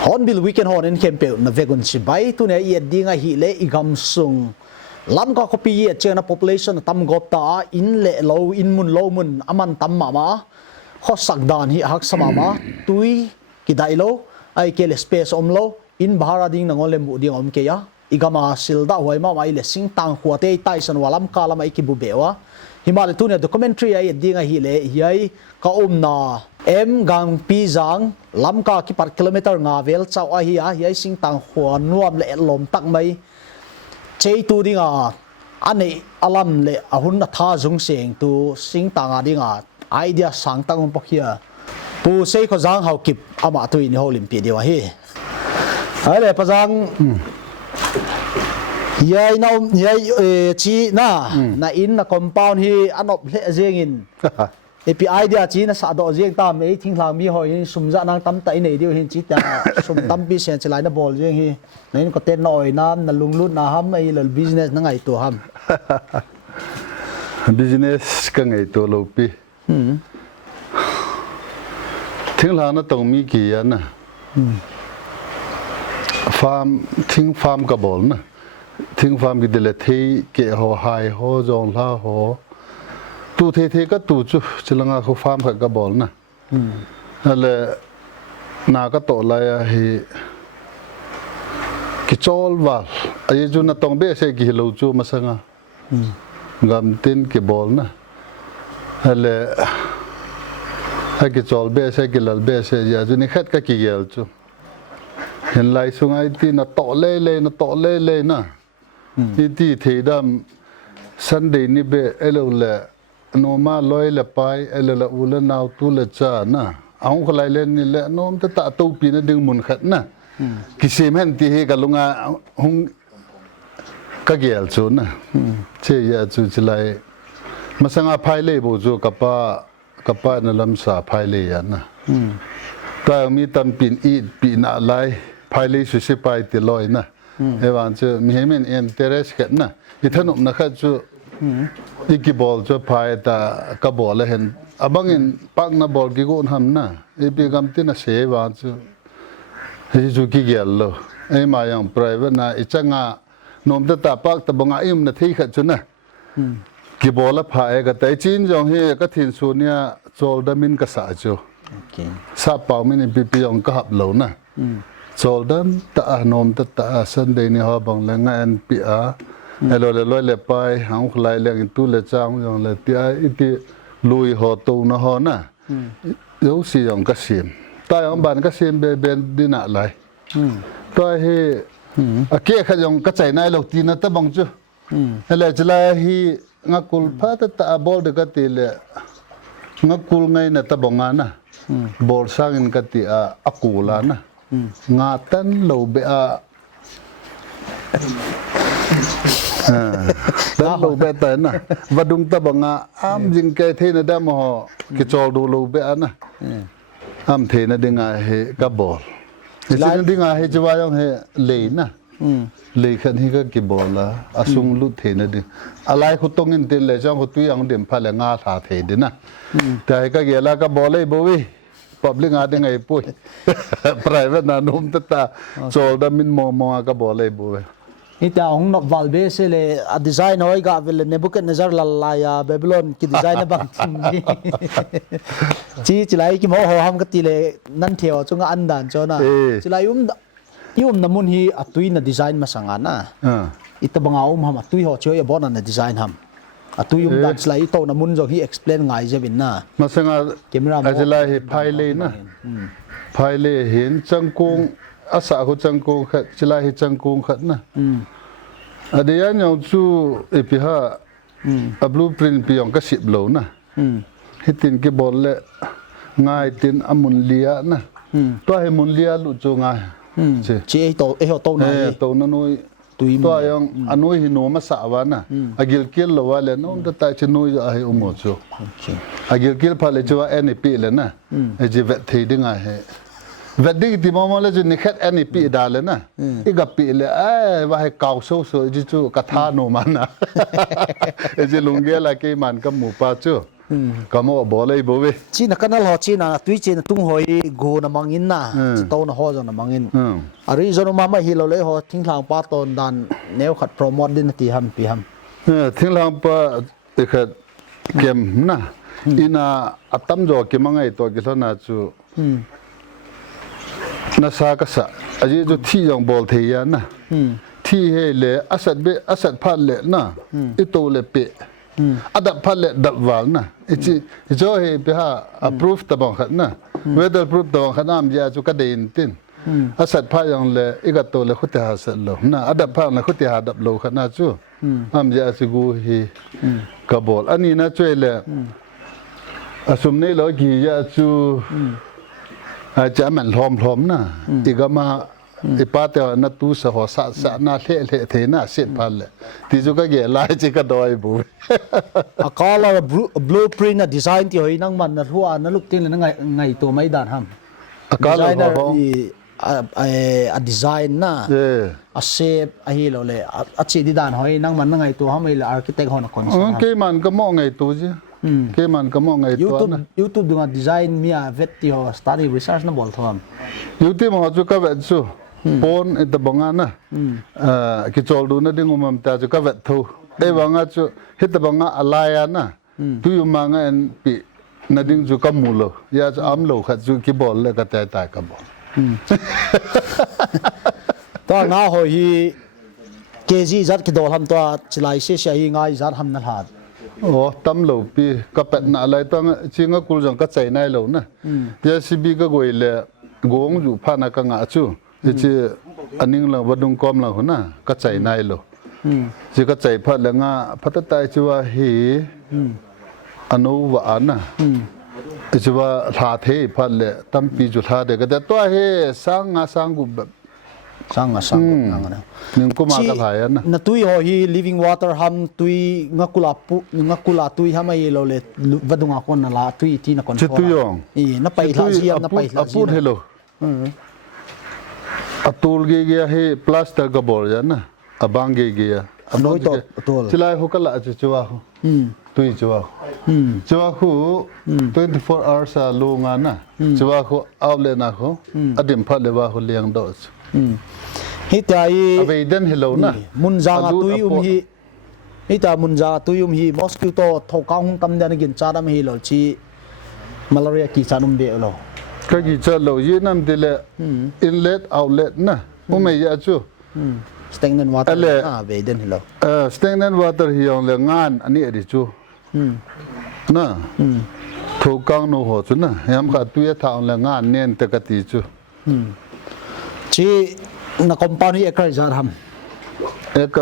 Hornbill weekend horn in campaign na vegan si bay tu ne ye dinga hi le igam sung lam ka kopi ye chena population tam gop ta in le lo in mun lo mun aman tam mama hoihsakdan hi hak samama tui kidai lo ai ke le space omlo in bahara ding na ngolem bu ding om ke ya igama silda hoi ma mai le sing tang huate taisan walam kala mai ki bu bewa himal tu ne documentary ai dinga hi le hiai ka na em Gangpijang lam ka ki par kilometer nga vel chaw a hi a hiai sing tang huan nuam le lom tak mai chei tu dinga ane alam le ahun na tha jung seng tu sing tanga dinga idea sang tang um pokhia pu sei kho jang hau kip ama tu in holim pi dewa hi ale pajang yai na yai chi na in na compound hi anop le jeng in API dia chi na sa do jeng ta me thing lang mi hoi sum za nang tam tai nei dio hin chi ta sum tam pi sen chlai na bol jeng hi nei ko ten noi nam na lung lut na ham ai lal business na ngai to ham business ka ngai to lo pi thing lang na tong mi ki ya na farm ka bol na thing farm ki dele thei ke ho hai ho jong la ho tu thế cái tu chú chỉ là ngài khu farm phải cái bol na, là na cái tổ lại thì cái chól vào, ai chú na tông bé sẽ cái hilou chú mà sang gam tin cái bol na, là cái chól bé sẽ cái lal bé sẽ giờ chú này khét cái kihelten chú, hiện lại xuống ai tin nó tổ lê na, thì thế đam Sunday ni bé elo là noma loi le pai ele la ula nau tu le cha na ang ko lai len ni le nom ta ta tu pi na ding mun khat na ki sim hen ti he ka lunga hung ka gel chu na che ya chu chilai masanga phai le bo chu kapa na lam sa phai le ya na ta mi tam pin i pi na lai phai le su se pai ti loi na e wan chu mi hemen interest khat na i thanum na khat chu iki bol cho phai ta ka bol la hen abangin pak na bol ki gon ham na e bi gam tin na se wa chu he chu ki gel lo e ma yang private na I changa nom ta pak ta banga im na thei khat chu na ki bol la phai ka tai chin jong he ka thin su nia chol da min ka sa chu sa pau min bi pi ong ka hap lo na chol dam ta nom ta Sunday ni ha bang la nga en pi a hello le loi le pai hang khlai le tu le chang jong le tia iti lui ho tu na ho na yo si jong ka sim ta yong ban ka sim be ben dina lai to he a ke kha jong ka chai nai lo ti na ta bang chu hele chla hi nga kul pha ta bol de ka ti le nga kul ngai na ta bonga na bol sang in ka ti a akula na nga tan lo be a dan lo be ta na vadung ta banga am jing ke the na da mo ki chol du lo be na am the na dinga he ka bol sin dinga he jwa yong he le na le khan hi ka ki bol la asung lu the na di alai khu tong in tin le jang khu tu yang dem pha le nga tha the di na ta ka ge la ka bol le bo wi public nga dinga e pui private na nom ta chol da min mo ka bol le bo ita ong no valbe se le a design hoi ga vel Nebuchadnezzar la ya Babylon ki design na bang chi chilai ki mo ho ham ka ti le nan theo chunga an dan chona chilai na mun hi atui na design masanga na ita banga ham atui ho choi bon na design ham tu yung dance lai to na mun jo hi explain ngai je bin na masanga ajala hi phaile na phaile hin changkung asa hu changkung khat chila hi changkung khat na adeya nyau chu epiha a blueprint piong ka sip lo na hitin ke bol le ngai tin amun lia na to he mun lia lu chu ngai che to na to na noi to yang anoi hi no ma sa wa na agil kil lo wa le no da ta che noi a he umo chu agil kil pha le chu a ni pi le na e je vet thei dinga he vet dig ti mo mo le chu ni khat ni pi da le na I ga pi le a wa he kaw so so ji chu ka tha no man na e je lungge la ke man ka mu pa chu kamo bo le bo we chi na kanal ho chi na tui chi na tung hoi go na mangin na chi to na ho jo na mangin ari zo no mama hi lo le ho thing thlang pa ton dan neu khat promote din ti ham pi ham thing lang pa te khat kem na ina atam jo ke mangai to ke thona chu na sa ka sa aji jo thi jong bol the ya na thi he le asat phat le na I to le pe adap phat le dap wal na ichi jo he pe ha approve ta bang khat na whether approve ta bang khat nam ja chu ka dein tin asat phat yang le I ga to le khut ha sa lo na adap phat na khut ha dap lo khat na chu am ja si gu hi ka bol ani na chwe le asum nei lo gi ya chuจะมันหอมๆนะอีกมาอีป้าเตอนัดตู้สะหัวสะน่าเละเทน่าเสียดพันเลยที่จุก็เกี่ยลายจิกระดอยบุอาก็เราบลูพรินต์ดีไซน์ที่หอยนั่งมันนะทั่วนั่นลูกติ้งเลยนั่งไงตัวไม่ด่านห้ามก็เราดีไซน์นะเชฟฮิเราเลยชีดีด่านหอยนั่งมันนั่งไงตัวห้ามเลยอาร์คิเต็กหอนคนสันเกมันก็มองไงตัวจีเกมันก็มองไงตัวนะ YouTube ดูงานดีไซน์มีเวทที่เขา study research นั่นบอกทว่า YouTube มันจุก็เวทซูปนอิตาบังนะกิจวัตรดูนั่นดิ้งมันแต่จุก็เวททูบังจูฮิตาบังอะไรนะตุยมังอันปีนั่นดิ้งจุก็มูลยาจะอัมโลขัดจุกิบอลเลยก็ตายกับบอลตัวงาหอยเกจีจัดกิโดทำตัวจิไลเสียงง่ายจัดทำนั่นหาดโอ้ตั้มเหลวปีก็เป็นอะไรต้องชิงก็กุลจังก็ใจในเหลวนะยาซีบีก็กวยเลยกงอยู่ผ่านกังอาจูที่อันนี้เราวัดดงกอมเราหัวหน้าก็ใจในเหลวที่ก็ใจพัดแล้วงาพัดตายจีว่าเฮอนุวานะจีว่าลาเทพัดเลยตั้มปีจุลาเด็กแต่ตัวเฮสร้างงาสร้างกุบsangนั่งนะนึงก็มากันหลายนะนาตุยหอย living water ทำตุยงักกุลาตุยทำไมเราเลยวัดงาคนนั่นละตุยที่นักคนชิตุยองนับไปท่าเสียมนับไปท่าเสียมพูดให้เราตูลเกียให้พลาสติกกระบอกยันนะบางเกียน้อยตัวจิไลหุกละจัวตุยจัวหู24 hours ลูงานนะจัวหูเอาเลยนะหูอดีมพัดเลยว่าหูเลี้ยงดอสฮิตายเวดันฮิโลนะมุนจางตุยฮิตามุนจางตุยฮิมอสคิวโตทอกางตำเดนกินจาดามฮิโลชีมาลาเรียกีจานุมเบลโลก็กีจาโลยีนัมติเลอินเลตเอาเลตนะอุเมยาจูสเต็งนันวาเตอร์เวดันฮิโลสเต็งนันวาเตอร์ฮิยองเลงานอันนี้อดีจูนะทอกางโนโหจูนะยามขัดตุยทางเลงานเนียนตะกติจูชีนักคอมพานีเอกจะทำเอก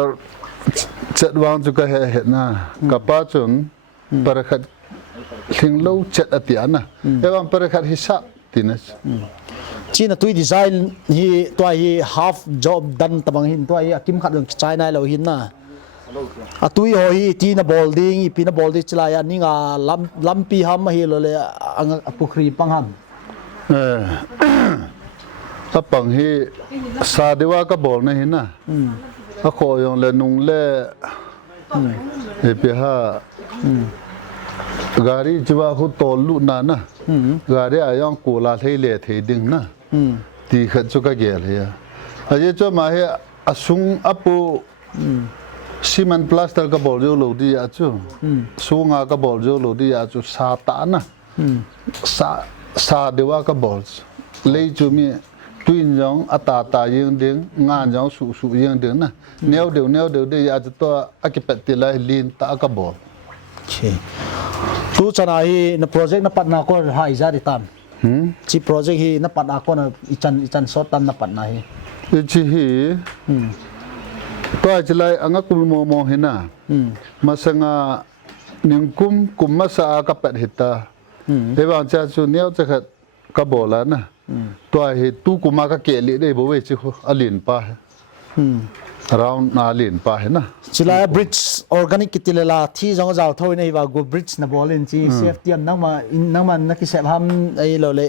จัดวางจุกเหตุนะกับป้าจนประคัดทิ้งเล่าจัดอติอันนะเอวันประคัดฮิสับตินัสชีนักตุยดีไซน์ฮีตัวฮี half job ดันตะบังหินตัวฮีกิมขัดเรื่องใจในเราหินนะตุยหอยทีน่ะบอลดิ้งปีน่ะบอลดิ้งชลายอันนี้งาลัมปีฮัมมาฮีเลยอังปุครีปังฮัมถ้าปังฮีซาดีว่าก็บอกนะเห็นนะถ้าขอยองเลนุงเล่เอเปียฮะการีจีว่าเขาโตลุนานะการีอายังกูลาเทเลเทดิงนะที่ขัดสุกเกลเฮียอาจจะจะมาเฮอสุงอปูซีเมนต์พลาสติกก็บอกเจ้าโลดีอาจูสุงอาก็บอกเจ้าโลดีอาจูซาตานะซาดีว่าก็บอกเลยจูมีตุยน้องอัตตายังดึงงานน้องสุยังดึงนะแนวเดียวได้อาจจะตัวอักเปติลายลีนตากระบอก เคตูชนะฮีนโปรเจกต์นับปัดนาก็หายจะได้ตามจีโปรเจกต์ฮีนับปัดนาก็นะอีจันสดตามนับปัดนาฮีจีฮีตัวจะไล่อังกุลโมเห็นนะมาสังหนึ่งกุมมาสากับเป็ดหิตาเดี๋ยววันจะสุนียจะขัดกระบอกแล้วนะตัวเหตุตู้กุมากระเกลิได้บ่เวชิโคอลินป้าเรานาลินป้าเห็นนะจิลาบริดจ์ออร์แกนิกกิติเลลาที่จงจะเอาเท่านี้ว่ากูบริดจ์นะบอลเลนจีเซฟตี้นั่งมานักเซฟฮัมไอ้เราเลย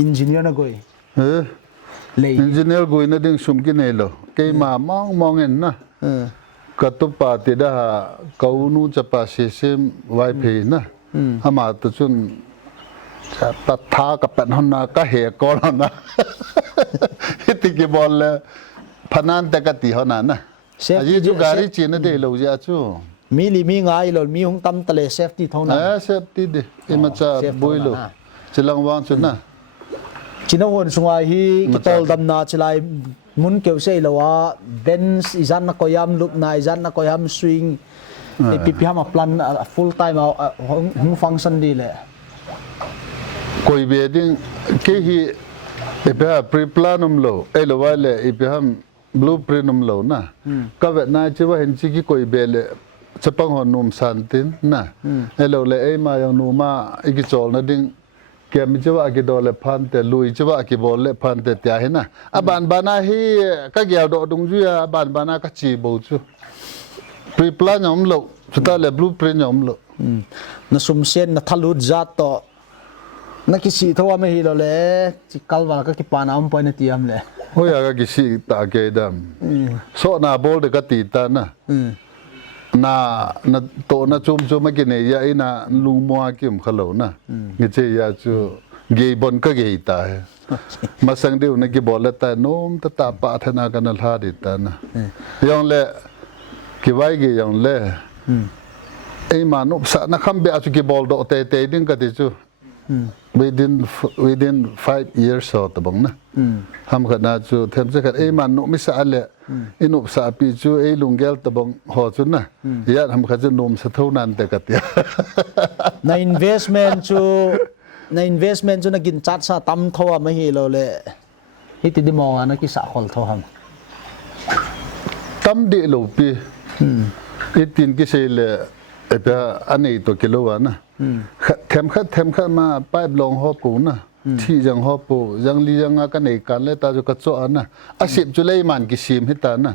อินจิเนียร์นะกูเลยอินจิเนียร์กูน่าดึงสุ่มกินเอโลเกี่ยมามองเห็นนะกตุปาติดาเขานูจะปาเซมไว้เพนะอามาตุจุนตัดท้ากับเป็นหน้าก็เหก่อนนะฮิติกิบอลเลยพนันแต่กติหนั้นนะอายุจุการีจีนได้เราจะจู่มีง่ายเรามีห้องตั้มทะเลเซฟตี้เท่านั้นเซฟตี้ดิอิมันจะบุยลูจะลองวางจุดนะจีนวันสุงายฮีกิตอลดำนาจะไลมุนเกี่ยวเสียแล้วว่าเบนส์อีจันนักก็ยำลุบนายจันนักก็ยำสวิงไอพีพีฮามาพลันฟูลไทม์เอาห้องฟังก์ชันดีเลยคุยเบียดิ้งกี่ฮีไอพีฮาพรีพลานุมโลไอละว่าเลยไอพีฮามบลูพรินนุมโลนะก็แบบนายจะว่าเห็นชิกิคุยเบียเลยจะปังหอนุมสันตินนะไอเราเลยไอมาอย่างนูมาไอกิจอลนะดิ้งแกมิจว่ากิโดเลพันแต่ลุยจะว่ากิบอลเลพันแต่เตียเห็นนะอาบานบานาฮีก็เกี่ยวดอกดงจุยอาบานบานาก็จีบูจูพรีพลานยอมโลสุดท้ายเลยบลูพรินยอมโลน่าสมเสียนน่าทะลุจัดต่อนักกิจทัวร์ไม่ฮิโลเลยจิคัลวาก็กิปานาอุปนิติยามเลยโอ้ยก็กิจตาเกดัมโซนาบอลเด็กตีตานะน่าโตน่าจุ่มไม่กินเนียไอ้น่าลุงมัวกิมขลุ่นนะงี้เจียจูเกย์บอลก็เกย์ตายมาสังเดียวนักกีบอลเล่แต่โน้มตาปะธนากันลาดิตานะยองเล่กี่ไว้กี่ยองเล่ไอ้มานุสนักขับเบียจุกีบอลโดเตดิ้งกันดิจูwithin 5 years อตบังนะทำขนาดจูเทมสักไอ้มันนุมิสาเล่อินุสาปีจูไอ้ลุงเกลตบังหอจุนนะยาทำขนาดนุ่มสะท้านันแต่กัดยาใน investment จูนักกินจัดซะตั้มทัวไม่ฮิโลเลยฮิติดิมองนักกิสาขอลทัวทำตั้มเดลูปีอิตินกิเซเลไอ้เพื่ออันนี้ตัวกิโลวะนะเทมขัดมาไปลงหอบปูนะที่ยังหอบปูยังลียังกันในการเล่ตาจุกระโจนนะอาศิบจุเลยมันกิซิมฮิตานะ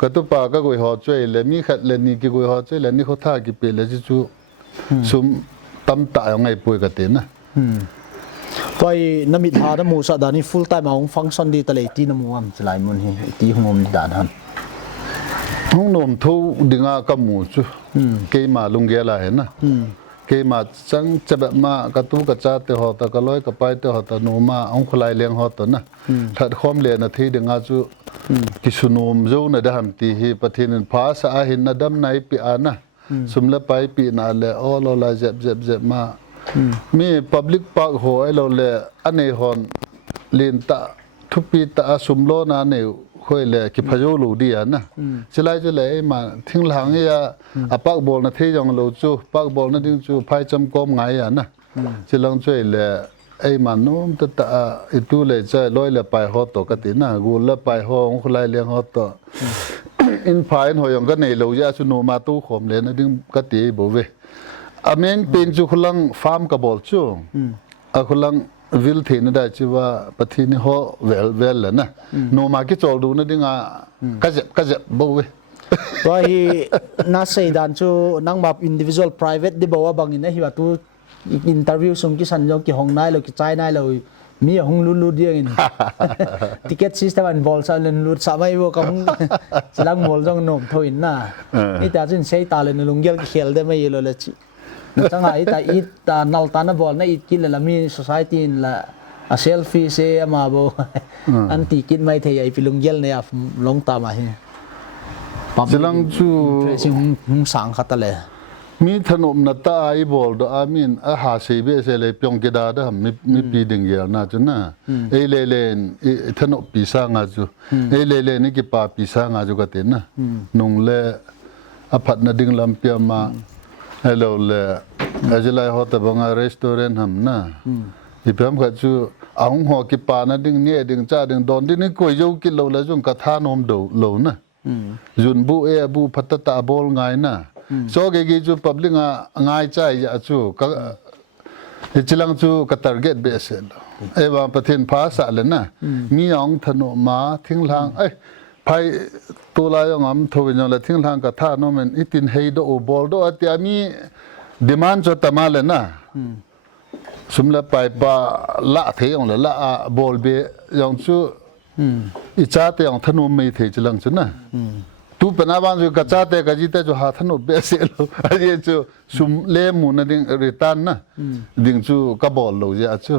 ก็ตุปาก็กุยหอช่วยเลยมีขัดเลยนี่กุยหอช่วยเลยนี่เขาท่ากิเปเลยจู่ซุมตั้มตายยังไงปุยกันเต็นนะก็ไอ้น้ำมิดหาดมูสัดานี่ full time ของฟังก์ชันดีตเลยที่น้ำมันจะไหลมันเฮที่ห้องมันด่านหันห้องนมทูดึงอากมูจู่เกยมาลุงเกล่าเห็นนะเกยมาจังจะแบบมากระตุ้กระจาเตหอตะกะลอยกระไปเตหอตะนูมาองคลายเลี้ยงหอตนะถัดความเลี้ยงนาทีดึงอาจู่กิสุนุมจูนดามตีฮีปะทินภาษาหินนดำในปีอานะสมละไปปีนาเลโอโลลาเจ็บมามี public park หัวไอเราเลยอันนี้หอนลินตะทุกปีตะสมโลนาเนี่ยค่อยเลยกิพยลูดีอ่ะนะจะไล่จะเลยมาทิ้งหลังเนี่ยปักบอลนะที่ยังเราจูปักบอลนะที่จูพายจำก้มไงอ่ะนะจะลองช่วยเลยไอ้มันนู้นตะไอ้ตู้เลยจะลอยเลยไปหอต่อกันตีน่ะกูเลยไปหอคนไล่เลี้ยงหอต่ออินพายหอยังก็ในเราจะชุนมาตู้ขมเลยนะดึงกันตีบ่เวอเมนเป็นจูคนลังฟาร์มกับบอลจูคนลังวิลเทนได้ชื่อว่าปฏินิหอเวลเลยนะโนมาคิดจอลดูนะดึงก็จะบ่เวตัวที่น่าเสียดายจูนั่งแบบ individual private ได้บอกว่าบางอย่างนะที่ว่าตัวอินเตอร์วิวส่งกี่สัญญากี่ห้องไหนเรากี่ใจไหนเรามีห้องลุ้นๆเดียวกันทิเก็ตซิสเต็มอินวอลซ์เลยลุ้นสมัยว่าก็จะลังมอลจ้องนมทวินน่ะนี่แต่จริงใช้ตาเลยในลุงเกี่ยวกับเขลได้ไม่เยอะเลยจังไงแต่อีตานัลตานะบอลนะอีกินเลยละมี society ละเซลฟี่เสียมาบ่อันที่กินไม่เทียไอพิลุงเกี่ยวเนี่ยลงตามมาเห็นจะลังจูสิ่งหุ่นสังขัดเลยมีถนนนัตตาไอบอลดอามินหาเสียเบสเลยพิองกิดาดะมีปีดึงเยลน่าจุน่ะเอเลนถนนปีสางาจูเอเลนี่กิปาปีสางาจูกันเต็นน่ะนุ่งเล่อภัดนาดึงลำเปียมา hello le ajilai hot banga restaurant ham na ipam kha chu ahung ho ki pa na ding ne ding cha ding don din ko yo ki lo la jung ka tha nom do lo na jun bu e bu phatata bol ngai na so ge gi chu public ngai chai ya chu ka chilang chu ka target be se e ba pathin pha sa le na mi ong thano ma thing lang ai phai tu la yong am thoin la thing lang ka tha no men itin hei do bol do atia mi demand cho tamale na sumla pai ba la the yong la bol be yong chu i cha te yong thanu me the chilang chu na tu pana ban ju ka cha te ka ji te ju ha thanu be se lo a ye chu sum le mu na ding return na ding chu ka bol lo ya chu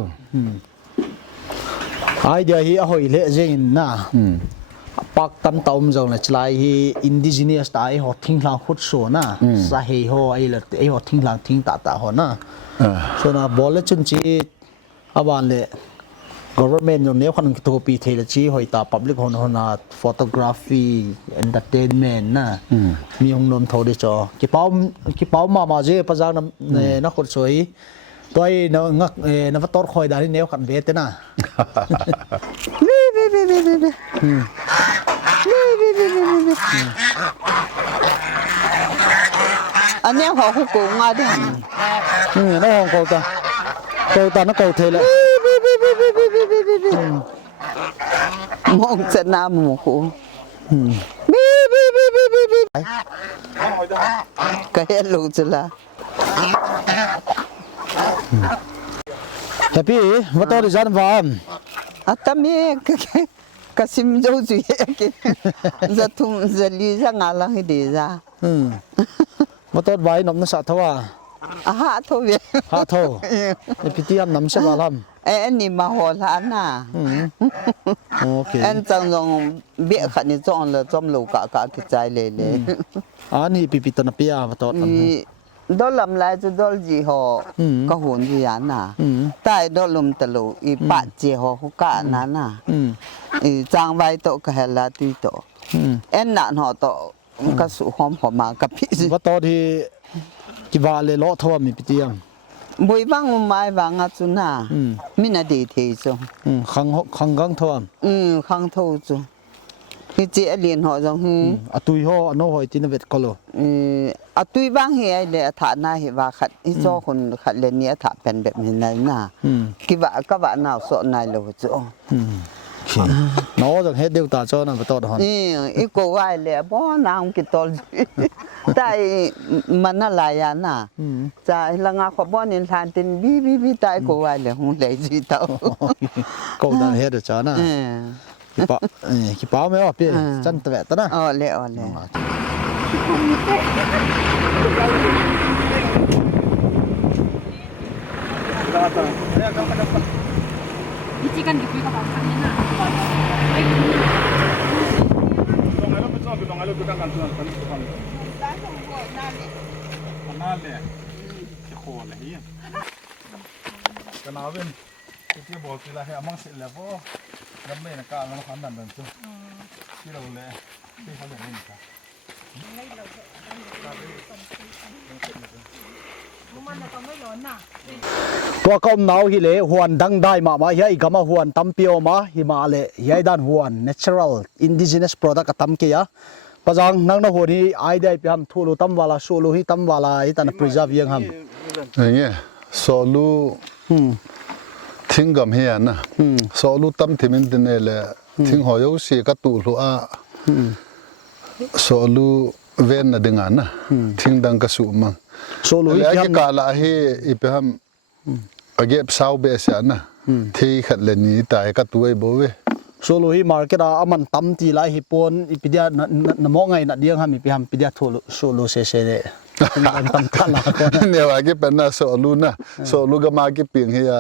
idea hi a hoi le jeng na pak tam taum jong la chlai hi indigenous tai ho thing lang khut so na sa he ho ai la ai ho thing lang thing ta ho na so na bol le chun chi aban le government yo ne khan ki to pi the la chi hoi ta public hon na photography entertainment na mi hong nom tho de cho ki pau ma je pa jang na khut soi toy na ngak na va tor khoi da ni ne khan ve te na anh em họ không cùng ngay đi nó hong câu ta nó câu thế lại mong sẽ nam một khu cái lũ chứ là tapi va tor jan vam tâm cái sim dâu gì cái giờ thùng giờ lý ra ngã là cái gì ra va tor vai nom na sa thawa à thôi vậy ha tho pitiam nam se walam anh ni mà hồ là na okay anh chẳng dùng biết khẩn ni chọn là chọn lũ cả cái trái lệ ani pipitana pia va tor đó làm lại cho đó gì họ có hồn gì à na tại đó làm tờ lụ y bạn gì họ cũng cả na na trang vai tổ cái là tùy tổ em nạn họ tổ cái sự hóm họ mà cái gì va tor thì ki va le lo thawa mi pitiam buổi vang mai vang à chú na mình là đi thế chứ khang gang thawa khang thâu chứ cái chị liền họ rằng atui ho no hoi tin vet kolo tùy vang hi để thả na hi và khát ít choคนkhát lên nhẹ thả penแบบนี้นะกี่ว่าก็ว่าหนาวสดนายเลยจ้ะnó rằng hết đều ta cho nó phải tốt hơn ít cô ai lẽ bỏ nào cái tốt tại mà nó lại à na tại là ngã khó bỏ nên than tin bi tại cô ai lẽ không lấy gì đâu câu đã hết được cho nó cái bao mấy ở bên chân tệ đó na lẽ Ikan gitu ya kalau makannya nah. Dongalu betul, dongalu kita kan tuan kan tuan. Kanalnya, sekolah ya. Kenapa? Kita bawa sila he amang sila bo. Ramai nak kalau nak handan dan tu. Kita boleh, kita boleh ni tak. ตัวก็หนาวฮิเลหวนดังได้มาเฮียอีกมาหวนตั้มเปียวมาฮิมาเลเฮียด้านหวน natural indigenous product ตั้มเกียปะจังนังนหัวนี้ไอเดียพิมทูลูตั้มวาลาสูลูฮิตั้มวาลาฮิตัน preserve ยังฮัมอย่างเงี้ยโซลูทิ้งกับเฮียนะโซลูตั้มที่มันเป็นอะไรทิ้งหอยสีกระตูลูอาโซลูเวนน่ะดึงอ่ะนะทิ้งดังกระสุมังสูลูฮิ แล้วก็กาลาเฮอีเปham อาเก็บสาวเบสนะที่ขัดเลนี้ตายก็ตัวไอ้บ่เว้สูลูฮิมาร์เก็ตอามันตั้มตีไลฮิปอนอีพิเดียนมองไงนัดเดียงฮัมอีพิฮัมพิเดียทูสูลูเซเซเลตั้มตลาดเนี่ยว่าเก็บเป็นน่ะโซลูนะโซลูก็มาเก็บเปียงเฮีย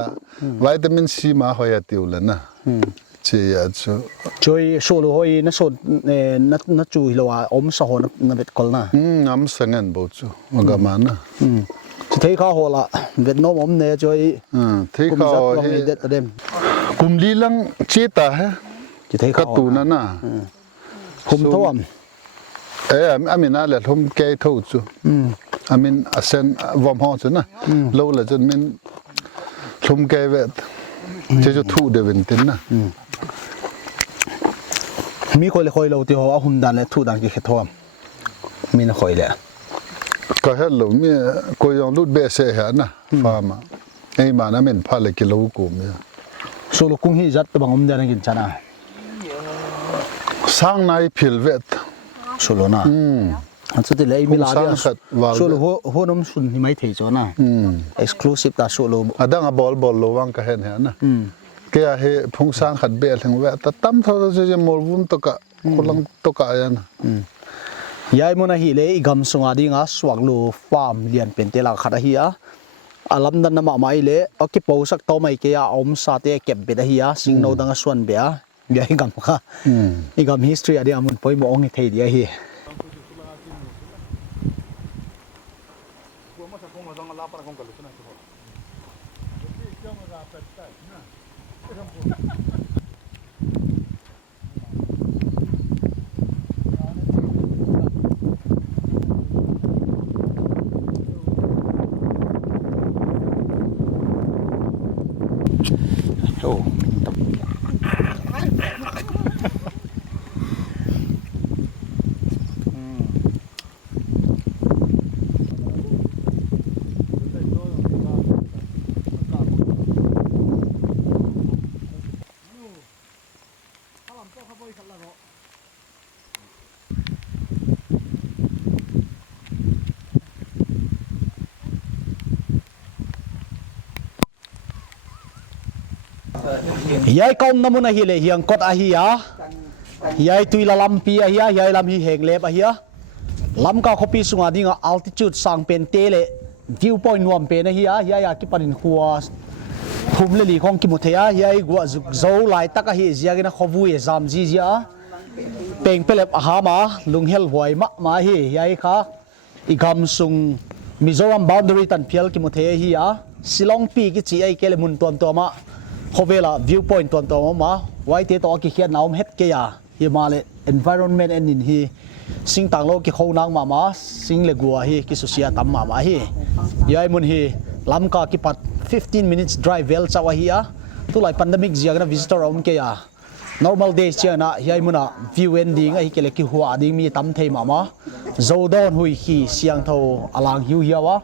วิตามินซีมาหอยติวเลยนะเจียจูช่วยสูลูหอยนั่นสูนั่นจูฮิโลอาอมสะหอนนั่นเป็นคนนะน้ำสังเกตบ่จูมันก็มานะที่เขาหัวละเวียดนามอมเนี่ยช่วยที่เขาเด็ดเต็มกลุ่มลีลังเจตาฮะกระตูนั่นน่ะคุมท่วมอามีน่าแหละทุ่มแก้ทุ่จู I mean asen vom ho chu na lo la chun min thum ke ve che chu thu de vin tin na มีคนเลยคอยเราที่เขาหุ่นดันเลยทุดังกี่เขตทอมมีนะคอยเลย ก็เห็นlo mi ko yong lut be se ha na fa ma ei ma na men pha le ki lo ku mi ส่วนลูกกุ้งที่จัดตัวบางอมเดียนกินชนะ sang nai phil vet ส่วนลูกน่ะอันสุดที่เลยมีลาเดียส่วนลูกหัวนมสุนที่ไม่ถือจ้ะนะ exclusive แต่ส่วนลูก adang a bol lo wang ka hen ha na ke a he phung sang khat be thang ve ta tam tho je mol vum to ka kolang to ka ya na ยายมุนหิเลยอีกคำสงอาดีงาสวกลูฟาร์มเลียนเป็นเตลาขัดเฮียอาลัมดันน้ำมาเลยโอเคปูสักตัวไม่เกี่ยอมซาเตเก็บเบ็ดเฮียสิงโนดังส่วนเบียยายกำค่ะอีกคำ history อดีอามุนไปมองให้เทียเฮีย โอ้ยายกอมน้ำมันหิเลเฮียงกดอาเฮียยายตุยละลำปีอาเฮียยายลำฮีเฮงเล็บอาเฮียลำก็ขบีสุงาดิ่ง altitude สังเป็นเตเล view point นวมเป็นอาเฮียยายกิปันหัวทุ่มเลลีของกิมุเทียยายกัวจุกโซ่ลายตักอาเฮียกินะขบุยจามจีเจียเป็นเปล็บอาหามาลุงเฮลหวยมาเฮียยค่ะอีกคำสุงมิโซรัม boundary ตันเพียลกิมุเทียเฮียสิลองปีกิจีไอเกลมุนตัวมาเขาเวลา view point ตัวมาไว้ที่ตัวกี่เขียนน้ำเฮ็ดเกียร์ฮีมาเลย environment อันนี้ฮีสิ่งต่างโลกกี่เขานางมาสิ่งเล็กวัวฮีกี่สุเสียตั้มมาฮียายมุนฮีลำกากี่ปัด15 minutes drive เวลจ้าวฮีอ่ะตัวไหล pandemic เจียกัน visitor อมเกียร์ normal days เจียนะยายมุนอ่ะ view endingไอ้กี่เล็กกี่หัวดิ่งมีตั้มเทมาโจดอนหุยขี้เสียงเท่าอลังหิวเหี้ยวะ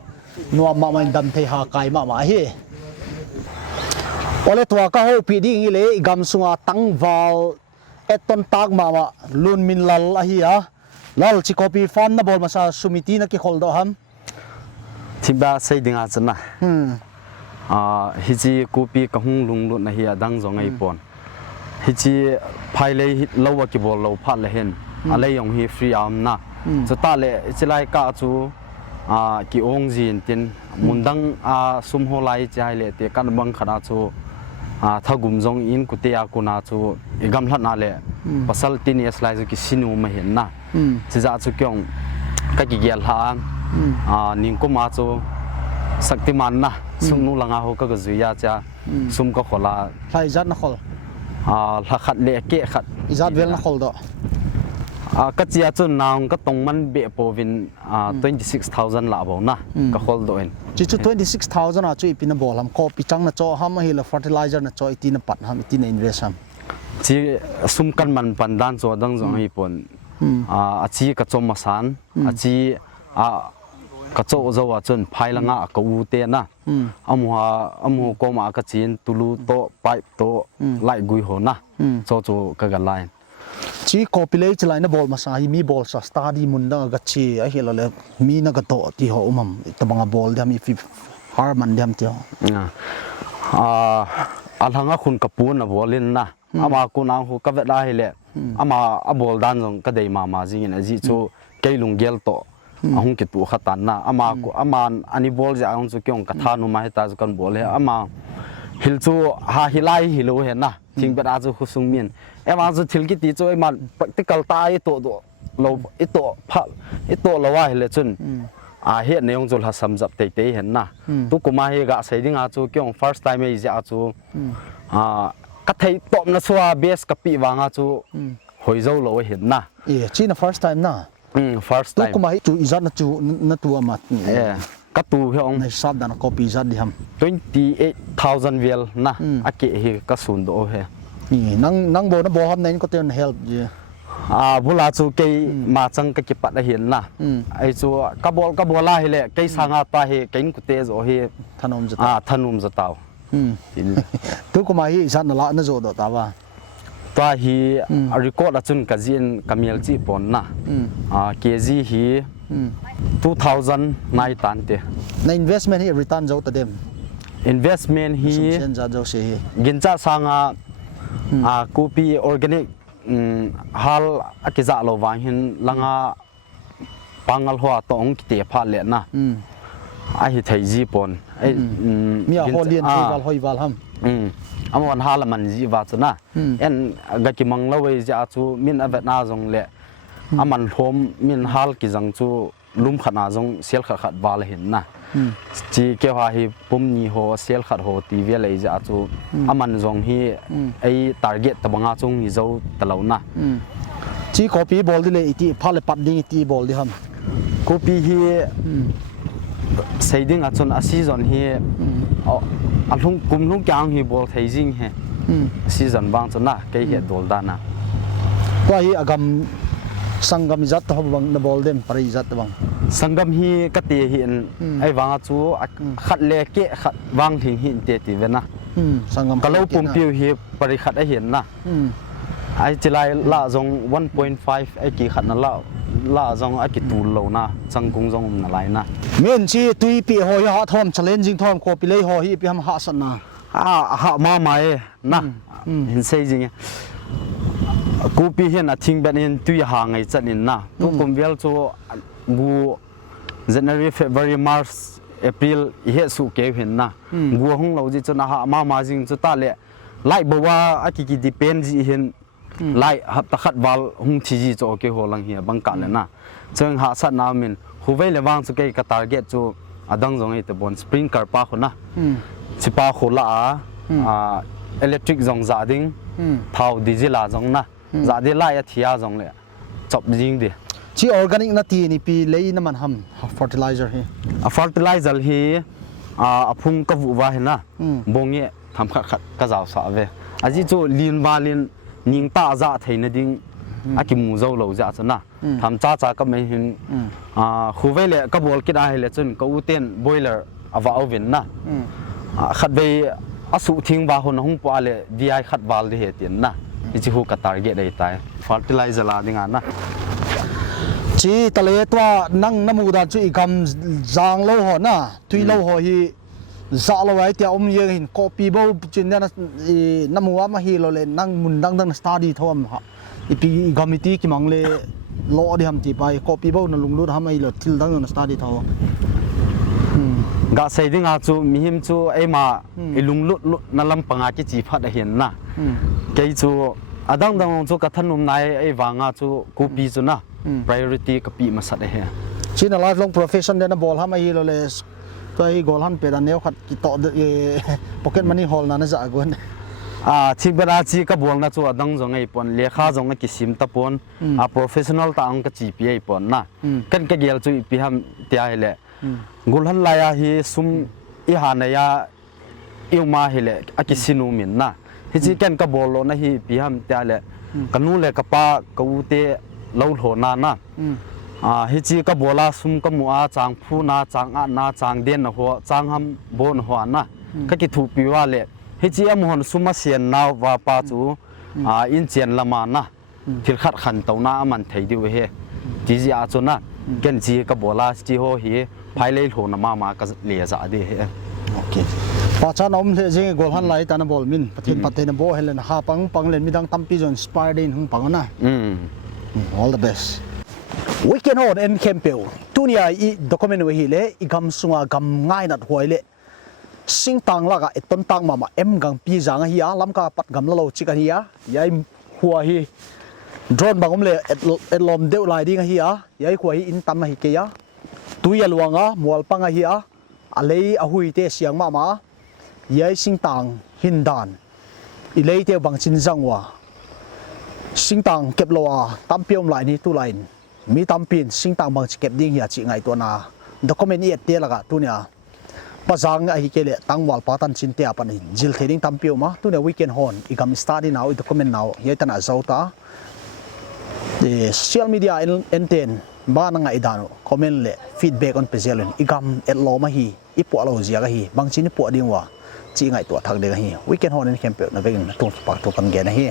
นัวมามันดันเทหาไกมาฮีโอเลตัวก็หูปีดิ้งอีเลยกำสุงาตั้งวาลเอตอนตากมาลุนมินลัลอะฮีอะลัลชิคอปีฟันนะบอลมาซาสุมิตีนักขี้ขอลดอฮัมที่บ้านใส่ดิ่งอาจนะฮิจิกูปีกะหุงลุงลุนนะฮีอะดังจงไอปอนฮิจิภายเลยเล่าว่ากี่บอลเล่าพัดเลยเห็นอะไรอย่างฮีฟรีอาร์มนะจะตาเลยจะไล่กาจูกี่องค์จีนตินมุนดังซุมโฮไลใจเลยเตกันบังขนาดจูถ้ากุมจงอินกุเตียกุนาจูอีกำลังนั่นแหละภาษาตินีสไลด์กิสินูมาเห็นนะจะจะจูเกี่ยงก็กี่เกี่ยวหางนิ่งกุมาจูสักติมันนะซุมนูหลังอาหูก็กระจุยาจ้าซุมก็ขอลาใครจัดนักขอลละขัดเละเกะขัดจัดเวลนักขอลดก็เจียจนนางก็ตรงมันเบะโปวิน26,000ละบ่นะก็ขอลดเองจีจู26,000อ่ะช่วยปีนบอลทำคอปีจังนะจ่อห้ามมาเฮล fertilizer นะจ่ออีตีนปัดห้ามอีตีน invest ห้ามจีซุมกันมันปันด้านจ่อดังจงให้ปนจีกระจมมาสานจีกระโจจะว่าจนภายหลังก็อูเตนะอมัวก็มากระจีนตุลูโตไปโตไล่กุยหัวนะโจโจก็กันไล่จีคอปิเลจไลน์บอลมาสายมีบอลสตาร์ดีมุนดังกัชีไอเฮลเลยมีนักโตที่หัวมันตบังบอลเดียมีฟิฮาร์มันเดียมเดียวอันทั้งคุณกับปูนนะบอลเล่นนะอามาคุณเอาหัวกับเวลาเลยอามาบอลด้านตรงก็ได้มาจริงนะจีโจเกยลุงเกลโตอาหุ่นกิตุขัดตันนะอามาอันนี้บอลจะเอาจุกยงกระทานุมาให้ตาจุกันบอลเลยอามาฮิลจูฮิไลฮิโลเห็นนะทิ้งไปอาจูคุสุงเมียนอาจูทิลกิติโจมัน practical ตายตัวเราตัวเราว่าเลยจนเห็นในองค์จุลหัสมจับเตะเห็นนะตุกุมาเฮกะใส่ดิ่งอาจูกยง first time ไอ้จะอาจูก็ไทยตบนะชัวเบสกับปีวางอาจูหอยเจ้าเราเห็นนะจีน่ะ first time นะ first ตุ time กุมาฮิจูอิจัดนัตัวมา กระตูเฮียอง ในซับดันคอปีจัดดิฮัม 28,000 เวลนะอาเกะเฮกระสุนโดเฮ นี่นั่งโบนะโบฮัมในก็เตือน help เย บุลาจูเกยมาจังกะกิปัดเห็นนะไอจูกะบอลาเฮเลเกยสังอาตาเฮเกยนกุเตโซเฮ ถนอมจะ ถนุมจะตาว ตุกุมาฮิอิจัดนั่นละนั่นโจดตาวะ ตัวฮีรีคอร์ดจุนกะจีนกะเมียลจีปอนนะเกจีฮี2000นายตันเต ใน investment ฮี return โจตเดม investment ฮี เช่นจะโจเสีย กินจะสังอาคูปีออร์แกนิกฮัลอากิจะโลวางหินลังอาปังอัลหัวตองกิเตพาเลนะไอฮิไทจีปอนไอมีอาฮอลเลียนฮอยวัลฮัมอามันฮัลมันจีวาจนะเอ็นกะกิมังเลวจะจูมินอเวนาจงเละอามันโฮมมินฮัลกิจังจูลุมขนาจงเซลขัดวาลเห็นนะจีเกี่ยวกับปุ่มนี้โฮเซลขัดโฮทีวีเลยจะจูอามันจงฮีไอ target ตะบังอาจงฮิโจตะเหล่านะจีคอปีบอลดิเลยอีที่พาเลปัดดิ้งอีที่บอลดิฮัมคอปีฮีใส่ดิ้งอาจนอาซีซันฮีอันลุงกุมลุงกลางฮีบอลไทยจิงเฮซีซันบางจนนะเกยเหตุโดลดานะว่าฮีอากำสังกัมจัดตัวบังนบอลเดมปริจัดบังสังกัมฮีกติหินไอ้วางจูขัดเล็กขัดวางทิ้งหินเตติเวนะสังกัมกะเลาปุ่มปิวฮีปริขัดไอ้เห็นนะไอ้จิไลละจง 1.5 ไอ้กี่ขัดนั่นละจงไอ้กี่ตูโลนะจังกงจงนั่นไรนะเมียนชีตุยปีหอยหาทอม challenging ทอมโคปีเลยหอยปีฮัมหาสันนะหามาไม่นะเห็นเซ่จริงกูปีเห็นอะทิ้งแบบนี้ตุยห่างไอ้จัดนี่นะตุกุมเวลจูกู January February March April เฮสุเกเห็นนะกูห้องเราจิจนะหามาจริงจุดตาเละไล่บอกว่าอากิดิเพนจีเห็นไล่หับตะขัดวาลหงทีจีโจเกหัวลังเฮียบังกันเลยนะจึงหาสัตว์น้ำมินหูเวลวางสุเกกตาร์เกตจูอดังจงไอ้ตะบนสปริงการ์ป้าคนนะสิป้าคนละอิเล็กทริกจงจ่าดิ้งเท่าดิจิลาจงนะจ่าดิ้งไล่ที่อาจงเลยจบจริงดิชีออร์แกนิกนาทีนี่ปีเลยน้ำมันฮัม fertilizer ฮีfertilizer ฮีพุ่งกบว่าเห็นนะบงเงี้ยทำขัดกระจาวสาเวอาจิจูลินวาลินยิงตาจ่าไทยนั่นดิ้งอากิมูเจ้าเหล่าจ่าชนะทำจ่าก็ไม่เห็นคู่เวลก็บอกกินอะไรเลยจนก็อุเทน boiler เอาว่าเอาวินนะขัดไปอาสุทิ้งว่าคนห้องปลาเลยดีไอขัดวาลที่เหตุนะที่จิหูกระตาร์เกตได้ตาย fertilizer ลาดิ้งนะชีทะเลตัวนั่งน้ำมูดาจุอีกำจางเล่าหัวน่ะทุยเล่าหัวฮีจ่าเราไว้ที่อมยังเห็นคอปีบ่จินเนี่ยน้ำมูว่ามาฮีเราเลยนั่งมุนดังสตาร์ดีทอมฮะอีปีกำมิตีกิมังเลยล้อดีทำจีไปคอปีบ่นั่งลุงรุ่นทำไอ้เราทิลดังสตาร์ดีทอมกะใส่ดิ้งอาจูมีหิมจูไอ้มาไอ้ลุงรุ่นนั่นลำปังอากิจีพัดเห็นนะเกยจูอดังจูกระทันนุ่มนายไอ้วางอาจูกูปีจูนะpriority กับปีมาสัตย์เฮียชีน lifelong profession เดนบอลทำไอ้เราเลยตัวไอ้กอลฮันเป็นอันเนี้ยขัดกิโตpocket money hall นั่นจะกวนที่เวลาจีกับอลนะจูดังจงไอ้ปอนเลี้ยข้าจงไอ้กิสิมตะปอนprofessional ตาองกับจีพีไอ้ปอนนะกันก็เกี่ยวจูปีฮัมเตียเล่กุลฮันลายาฮีซุมอีหานายาอิวมาเฮเล่อากิสินูมินนะที่จีกันกับบอลนะฮีปีฮัมเตียเล่กันนู่นเล่กับป้ากับอุเตเล่าโหนานะฮิจีกับบัวลาซุมกับมัวจางพูนาจางอานาจางเด่นหัวจางฮัมโบนหัวนะก็คิดถูกปีว่าเลยฮิจีอมหอนซุมมาเสียนนาวว่าป้าจูอินเจียนละมานะที่ขัดขันตัวน้ามันไทยดีเว้ยจีจีอาจุนะกันจีกับบัวลาจีโฮฮีภายเลยโหนมาก็เลี้ยจะดีเฮ้โอเคป้าชานอมเลยจริงกอลฮันไลตานบอลมินประเทศนบอลเฮเลนหาปังเลนมีดังตั้มปีจนสปาร์ดินหงปังนะall the best weekend hon en campel tunia I document we hile I gam sunga gam ngai nat hoile sing tang laga eton tang mama em gang pi jang hi a lam ka pat gam lo chika hi a yai huwa hi drone bangom le et lom deu lai ding hi a yai huwa hi in tam hi ke ya tuya luanga mual panga hi a alei a hui te siang mama yai sing tang hindan I lei te bang chin jangwa sing tang kep loa tam piom lai ni tu lain มีตามปีนสิ่งต่างบางเก็บดิ้งเหียจีไงตัวนาด็อกเมนต์เอียดเดียละกะตัวเนี่ยภาษาไงฮิเกเลตั้งวอลปาตันชินเตียปันจิลเทดิ้งตามปีอมาตัวเนี่ยวีเคนฮอนอีกามิสตาร์ดีนาวด็อกเมนต์นาวเฮียตันอาเจ้าตาโซเชียลมีเดียเอ็นเทนบ้านไงดานุคอมเมนต์เล่ฟีดแบ็กออนเพจเลนอีกามเอ็ดโลมาฮีอีปัวเราเจียกะฮีบางชิ้นปัวดิ้งว่าจีไงตัวทักเดกะฮีวีเคนฮอนในแคมเปญนะเวกันตรงปากตัวกันแกนะฮี